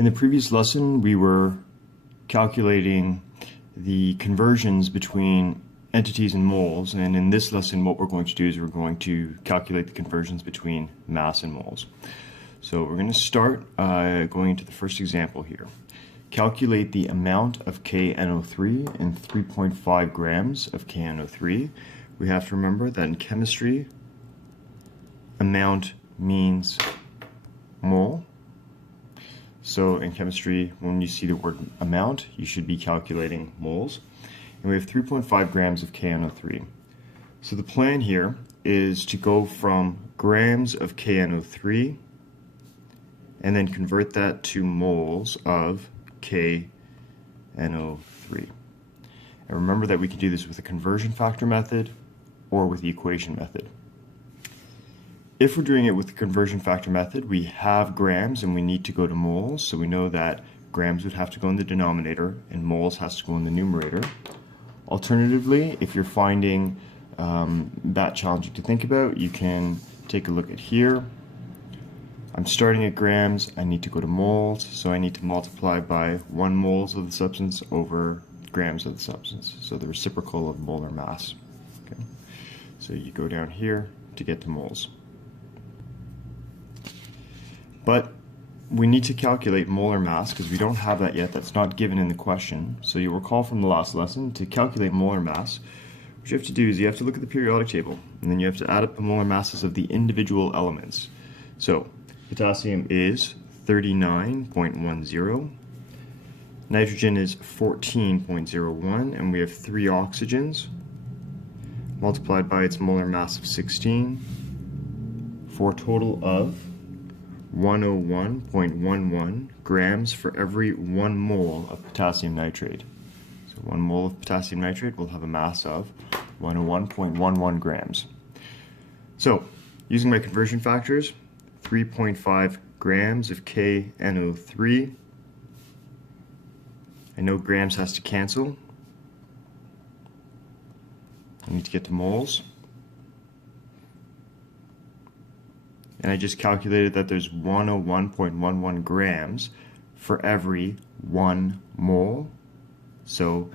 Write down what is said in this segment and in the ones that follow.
In the previous lesson, we were calculating the conversions between entities and moles, and in this lesson what we're going to do is we're going to calculate the conversions between mass and moles. So we're going to start going into the first example here. Calculate the amount of KNO3 in 3.5 grams of KNO3. We have to remember that in chemistry, amount means mole. So in chemistry, when you see the word amount, you should be calculating moles. And we have 3.5 grams of KNO3. So the plan here is to go from grams of KNO3 and then convert that to moles of KNO3. And remember that we can do this with the conversion factor method or with the equation method. If we're doing it with the conversion factor method, we have grams and we need to go to moles, so we know that grams would have to go in the denominator and moles has to go in the numerator. Alternatively, if you're finding that challenging to think about, you can take a look at here. I'm starting at grams, I need to go to moles, so I need to multiply by 1 moles of the substance over grams of the substance, so the reciprocal of molar mass. Okay. So you go down here to get to moles. But we need to calculate molar mass because we don't have that yet. That's not given in the question. So you'll recall from the last lesson, to calculate molar mass, what you have to do is you have to look at the periodic table, and then you have to add up the molar masses of the individual elements. So potassium is 39.10, nitrogen is 14.01, and we have 3 oxygens multiplied by its molar mass of 16 for a total of 101.11 grams for every 1 mole of potassium nitrate. So 1 mole of potassium nitrate will have a mass of 101.11 grams. So using my conversion factors, 3.5 grams of KNO3. I know grams has to cancel. I need to get to moles. And I just calculated that there's 101.11 grams for every 1 mole. So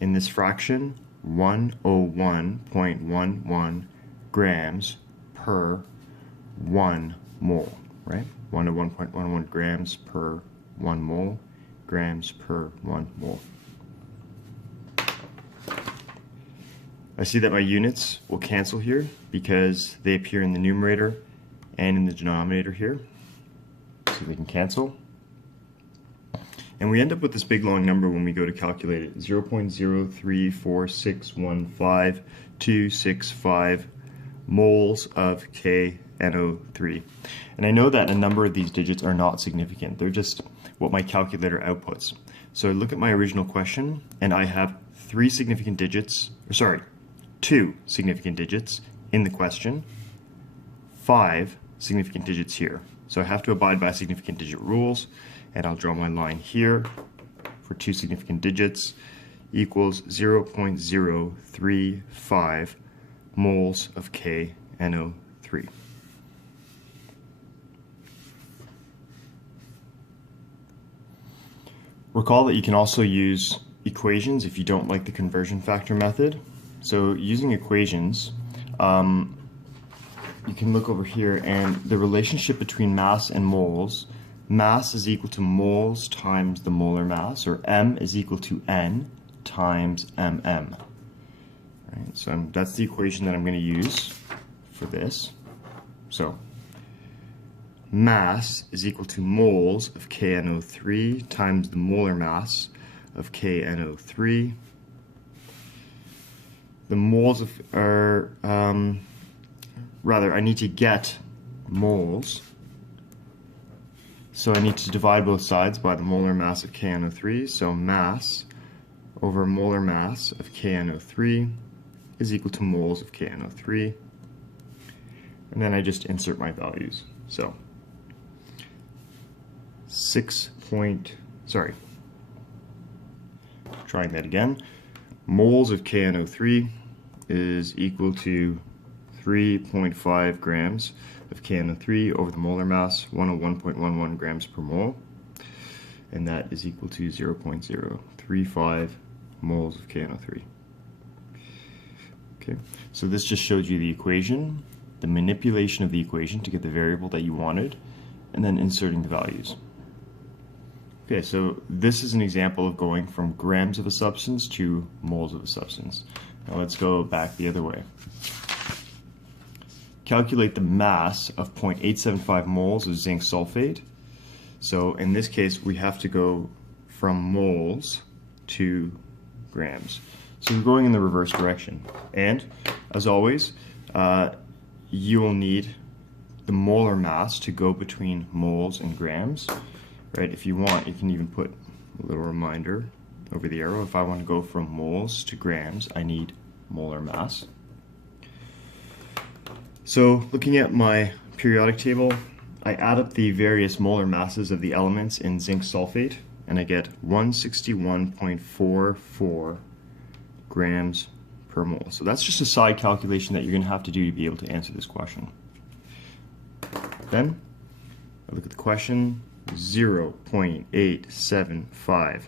in this fraction, 101.11 grams per 1 mole, right? 101.11 grams per 1 mole, grams per 1 mole. I see that my units will cancel here because they appear in the numerator and in the denominator here, so they can cancel. And we end up with this big long number when we go to calculate it, 0.034615265 moles of KNO3. And I know that a number of these digits are not significant, they're just what my calculator outputs. So I look at my original question and I have 2 significant digits in the question, 5 significant digits here. So I have to abide by significant digit rules, and I'll draw my line here for 2 significant digits equals 0.035 moles of KNO3. Recall that you can also use equations if you don't like the conversion factor method. So using equations, you can look over here and the relationship between mass and moles, mass is equal to moles times the molar mass, or M is equal to N times MM. Right, so that's the equation that I'm going to use for this. So mass is equal to moles of KNO3 times the molar mass of KNO3. The moles are I need to get moles, so I need to divide both sides by the molar mass of KNO3, so mass over molar mass of KNO3 is equal to moles of KNO3, and then I just insert my values. So trying that again, moles of KNO3 is equal to 3.5 grams of KNO3 over the molar mass, 101.11 grams per mole. and that is equal to 0.035 moles of KNO3. Okay, so this just showed you the equation, the manipulation of the equation to get the variable that you wanted, and then inserting the values. Okay, so this is an example of going from grams of a substance to moles of a substance. Now let's go back the other way. Calculate the mass of 0.875 moles of zinc sulfate. So in this case, we have to go from moles to grams. So we're going in the reverse direction. And as always, you will need the molar mass to go between moles and grams. Right? If you want, you can even put a little reminder over the arrow. If I want to go from moles to grams, I need molar mass. So looking at my periodic table, I add up the various molar masses of the elements in zinc sulfate, and I get 161.44 grams per mole. So that's just a side calculation that you're going to have to do to be able to answer this question. Then I look at the question. 0.875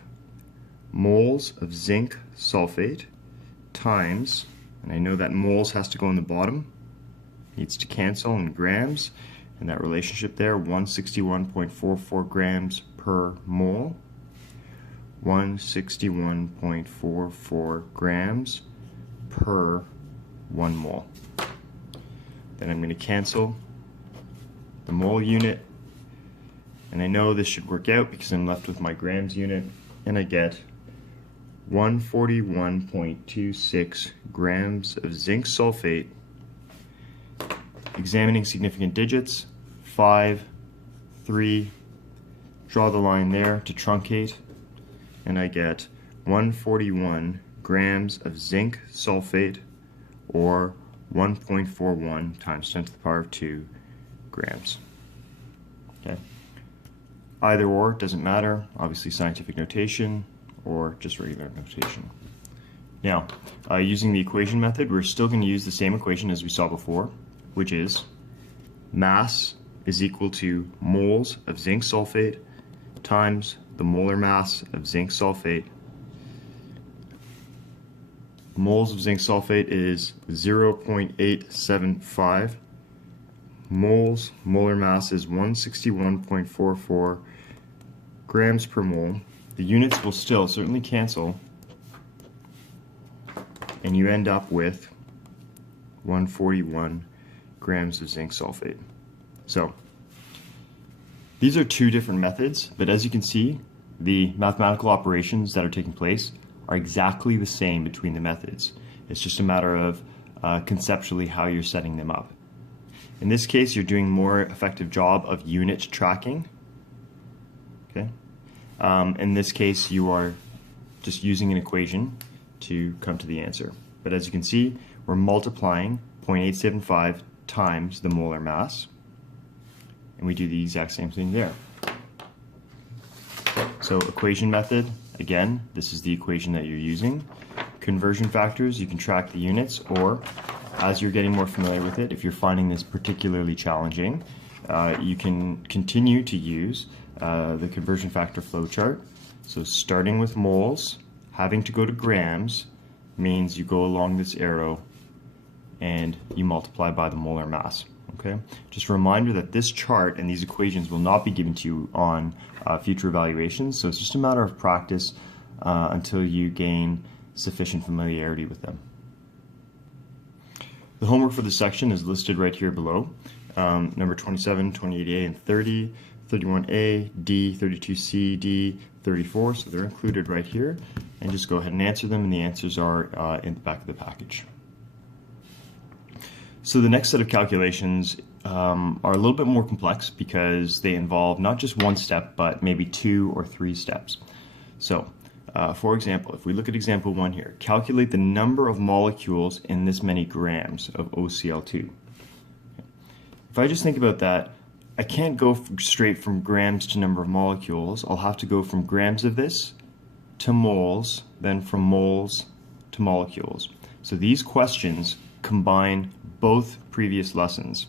moles of zinc sulfate times, and I know that moles has to go in the bottom, needs to cancel in grams, and that relationship there, 161.44 grams per mole, 161.44 grams per 1 mole. Then I'm going to cancel the mole unit, and I know this should work out because I'm left with my grams unit, and I get 141.26 grams of zinc sulfate. Examining significant digits, 5, 3, draw the line there to truncate, and I get 141 grams of zinc sulfate, or 1.41 times 10 to the power of 2 grams. Okay. Either or, doesn't matter, obviously scientific notation or just regular notation. Now, using the equation method, we're still going to use the same equation as we saw before, which is mass is equal to moles of zinc sulfate times the molar mass of zinc sulfate. Moles of zinc sulfate is 0.875. Moles, molar mass is 161.44 grams per mole. The units will still certainly cancel, and you end up with 141 grams of zinc sulfate. So these are two different methods, but as you can see, the mathematical operations that are taking place are exactly the same between the methods. It's just a matter of conceptually how you're setting them up. In this case, you're doing a more effective job of unit tracking. Okay. In this case, you are just using an equation to come to the answer. But as you can see, we're multiplying 0.875 times the molar mass, and we do the exact same thing there. So equation method, again, this is the equation that you're using. Conversion factors, you can track the units, or as you're getting more familiar with it, if you're finding this particularly challenging, you can continue to use the conversion factor flowchart. So starting with moles, having to go to grams, means you go along this arrow and you multiply by the molar mass. Okay? Just a reminder that this chart and these equations will not be given to you on future evaluations, so it's just a matter of practice until you gain sufficient familiarity with them. The homework for this section is listed right here below. Number 27, 28A, and 30, 31A, D, 32C, D, 34, so they're included right here. And just go ahead and answer them, and the answers are in the back of the package. So the next set of calculations are a little bit more complex because they involve not just one step, but maybe 2 or 3 steps. So, for example, if we look at example 1 here, calculate the number of molecules in this many grams of OCl2. If I just think about that, I can't go straight from grams to number of molecules. I'll have to go from grams of this to moles, then from moles to molecules. So these questions combine both previous lessons.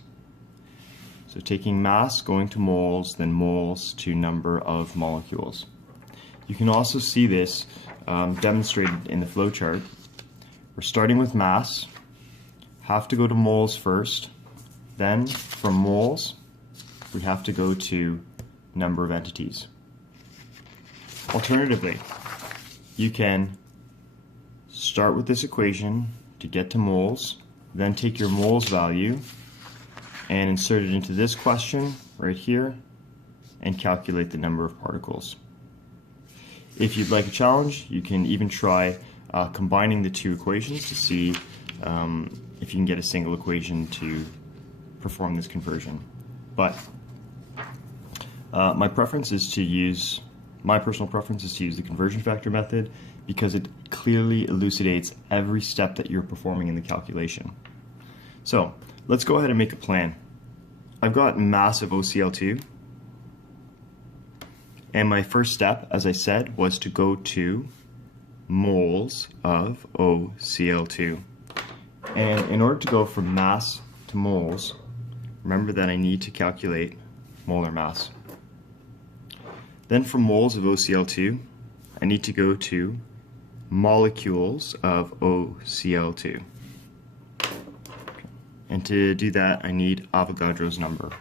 So taking mass, going to moles, then moles to number of molecules. You can also see this demonstrated in the flowchart. We're starting with mass, have to go to moles first, then from moles we have to go to number of entities. Alternatively, you can start with this equation to get to moles, then take your moles value and insert it into this question right here and calculate the number of particles. If you'd like a challenge, you can even try combining the two equations to see if you can get a single equation to perform this conversion. But my personal preference is to use the conversion factor method because it clearly elucidates every step that you're performing in the calculation. So let's go ahead and make a plan. I've got mass of OCl2, and my first step, as I said, was to go to moles of OCl2. And in order to go from mass to moles, remember that I need to calculate molar mass. Then from moles of OCl2, I need to go to molecules of OCl2. And to do that, I need Avogadro's number.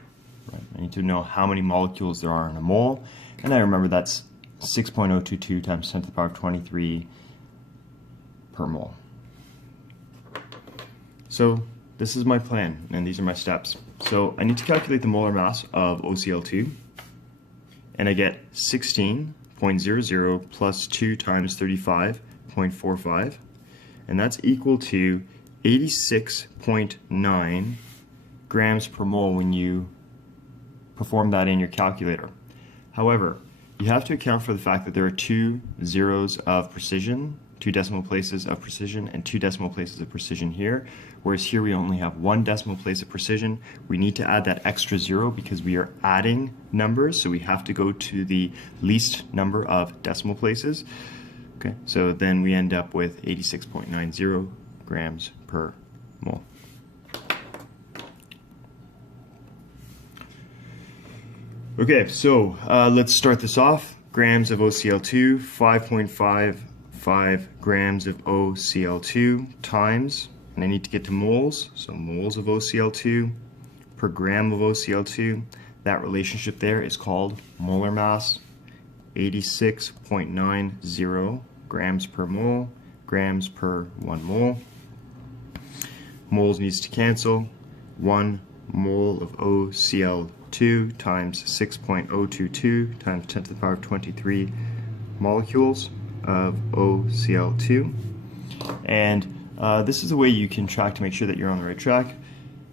Right? I need to know how many molecules there are in a mole, and I remember that's 6.022 times 10 to the power of 23 per mole. So this is my plan, and these are my steps. So I need to calculate the molar mass of OCl2, and I get 16.00 plus 2 times 35.45, and that's equal to 86.9 grams per mole when you perform that in your calculator. However, you have to account for the fact that there are 2 zeros of precision, 2 decimal places of precision, and 2 decimal places of precision here, whereas here we only have 1 decimal place of precision. We need to add that extra 0 because we are adding numbers, so we have to go to the least number of decimal places. Okay, so then we end up with 86.90 grams per mole. Okay, so let's start this off. Grams of OCl2, 5.55 grams of OCl2 times, and I need to get to moles, so moles of OCl2 per gram of OCl2. That relationship there is called molar mass, 86.90 grams per mole, grams per 1 mole. Moles needs to cancel. 1 mole of OCl2 times 6.022 times 10 to the power of 23 molecules of OCl2. And this is the way you can track to make sure that you're on the right track.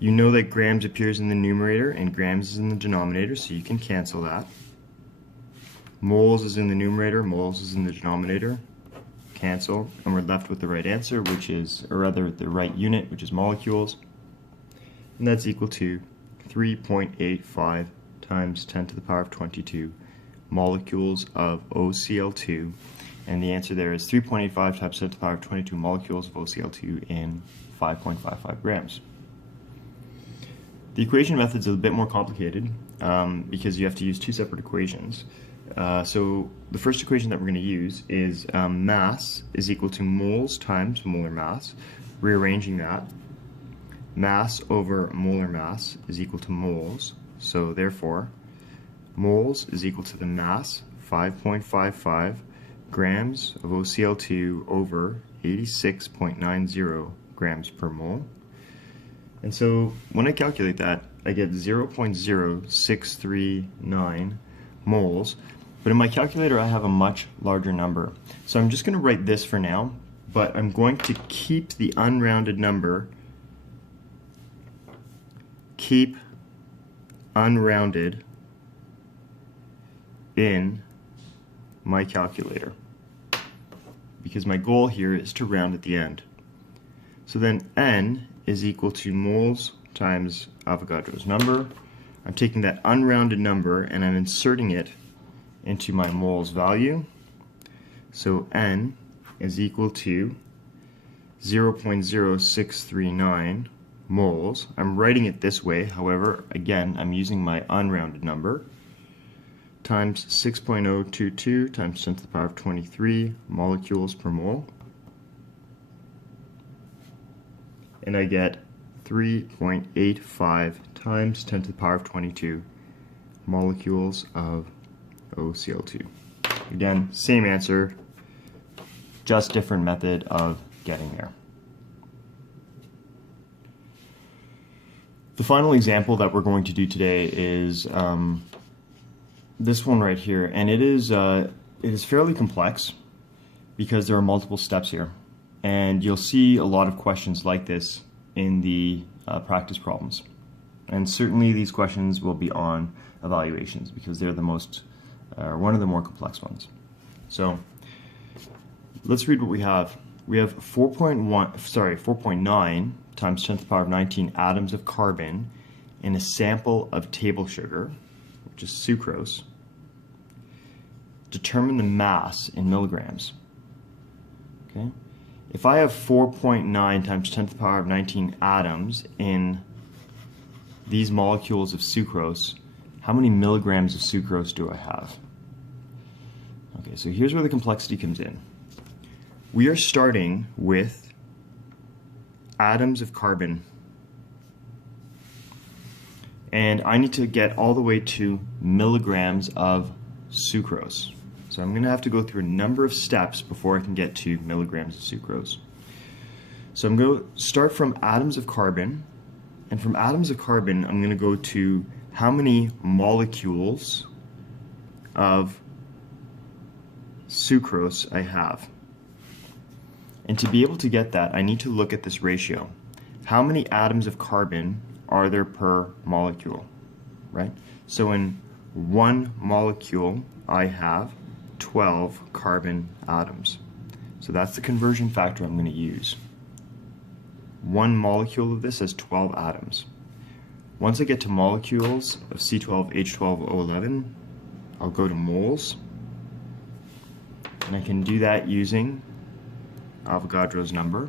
You know that grams appears in the numerator and grams is in the denominator, so you can cancel that. Moles is in the numerator, moles is in the denominator. Cancel, and we're left with the right answer, which is, or rather the right unit, which is molecules, and that's equal to 3.85 times 10 to the power of 22 molecules of OCl2, and the answer there is 3.85 times 10 to the power of 22 molecules of OCl2 in 5.55 grams. The equation method is a bit more complicated because you have to use 2 separate equations. So the first equation that we're going to use is mass is equal to moles times molar mass. Rearranging that, mass over molar mass is equal to moles. So therefore, moles is equal to the mass, 5.55 grams of OCl2 over 86.90 grams per mole. And so when I calculate that, I get 0.0639 moles. But in my calculator, I have a much larger number. So I'm just going to write this for now, but I'm going to keep the unrounded number, keep unrounded in my calculator, because my goal here is to round at the end. So then N is equal to moles times Avogadro's number. I'm taking that unrounded number and I'm inserting it into my moles value. So N is equal to 0.0639 moles. I'm writing it this way, however, again, I'm using my unrounded number times 6.022 times 10 to the power of 23 molecules per mole. And I get 3.85 times 10 to the power of 22 molecules of OCl2. Again, same answer, just different method of getting there. The final example that we're going to do today is this one right here, and it is fairly complex because there are multiple steps here, and you'll see a lot of questions like this in the practice problems, and certainly these questions will be on evaluations because they're the most one of the more complex ones. So let's read what we have. We have 4.9 times 10 to the power of 19 atoms of carbon in a sample of table sugar, which is sucrose. Determine the mass in milligrams. Okay? If I have 4.9 times 10 to the power of 19 atoms in these molecules of sucrose, how many milligrams of sucrose do I have? Okay, so here's where the complexity comes in. We are starting with atoms of carbon, and I need to get all the way to milligrams of sucrose. So I'm going to have to go through a number of steps before I can get to milligrams of sucrose. So I'm going to start from atoms of carbon, and from atoms of carbon I'm going to go to how many molecules of sucrose I have. And to be able to get that, I need to look at this ratio. How many atoms of carbon are there per molecule, right? So in one molecule, I have 12 carbon atoms. So that's the conversion factor I'm going to use. One molecule of this has 12 atoms. Once I get to molecules of C12H12O11, I'll go to moles. And I can do that using Avogadro's number.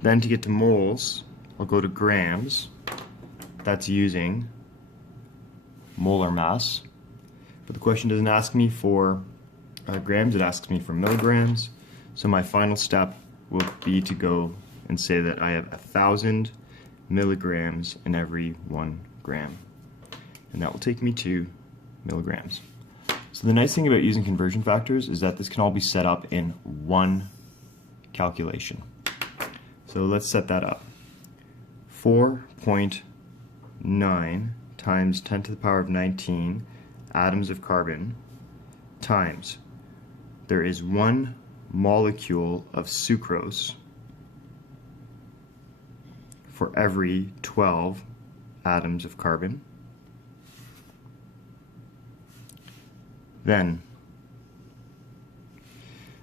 Then to get to moles, I'll go to grams. That's using molar mass. But the question doesn't ask me for grams, it asks me for milligrams. So my final step will be to go and say that I have 1,000 milligrams in every 1 gram. And that will take me to milligrams. So the nice thing about using conversion factors is that this can all be set up in one calculation. So let's set that up. 4.9 times 10 to the power of 19 atoms of carbon times there is 1 molecule of sucrose for every 12 atoms of carbon. Then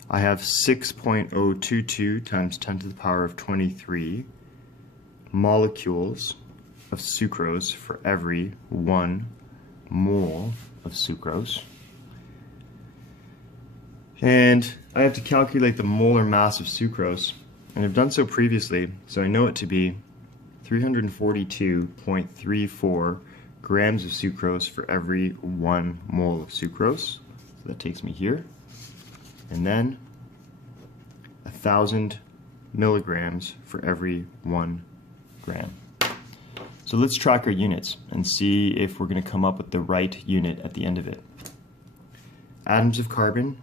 I have 6.022 times 10 to the power of 23 molecules of sucrose for every 1 mole of sucrose. And I have to calculate the molar mass of sucrose, and I've done so previously, so I know it to be 342.34 grams of sucrose for every 1 mole of sucrose. So that takes me here. And then 1,000 milligrams for every 1 gram. So let's track our units and see if we're going to come up with the right unit at the end of it. Atoms of carbon,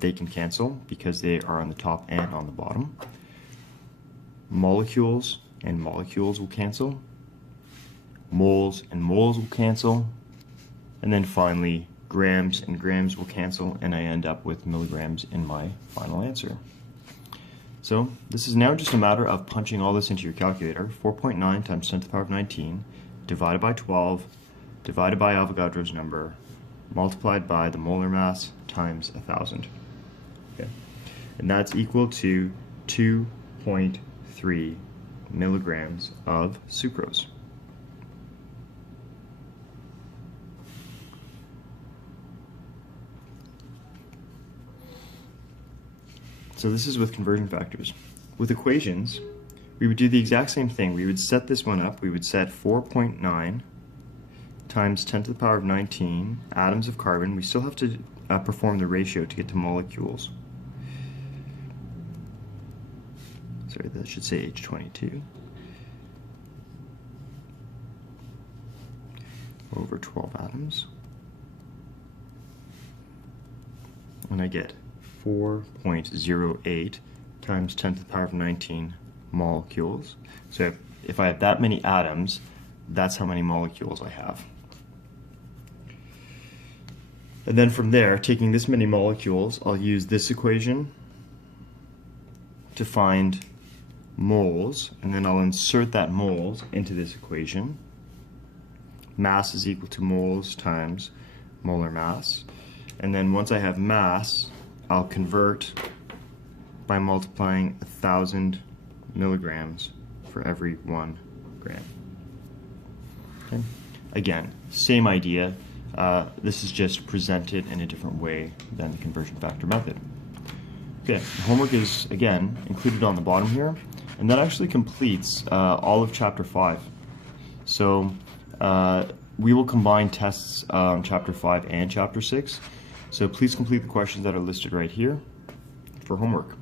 they can cancel because they are on the top and on the bottom. Molecules and molecules will cancel. Moles and moles will cancel. And then finally, grams and grams will cancel, and I end up with milligrams in my final answer. So this is now just a matter of punching all this into your calculator. 4.9 times 10 to the power of 19 divided by 12 divided by Avogadro's number multiplied by the molar mass times 1,000. Okay. And that's equal to 2.3 milligrams of sucrose. So this is with conversion factors. With equations, we would do the exact same thing. We would set this one up. We would set 4.9 times 10 to the power of 19 atoms of carbon. We still have to perform the ratio to get to molecules. Sorry, that should say H22 over 12 atoms. And I get 4.08 times 10 to the power of 19 molecules. So if I have that many atoms, that's how many molecules I have. And then from there, taking this many molecules, I'll use this equation to find moles, and then I'll insert that moles into this equation. Mass is equal to moles times molar mass. And then once I have mass, I'll convert by multiplying 1,000 milligrams for every 1 gram. Okay. Again, same idea. This is just presented in a different way than the conversion factor method. Okay, homework is, again, included on the bottom here, and that actually completes all of Chapter 5. So we will combine tests on Chapter 5 and Chapter 6, so please complete the questions that are listed right here for homework.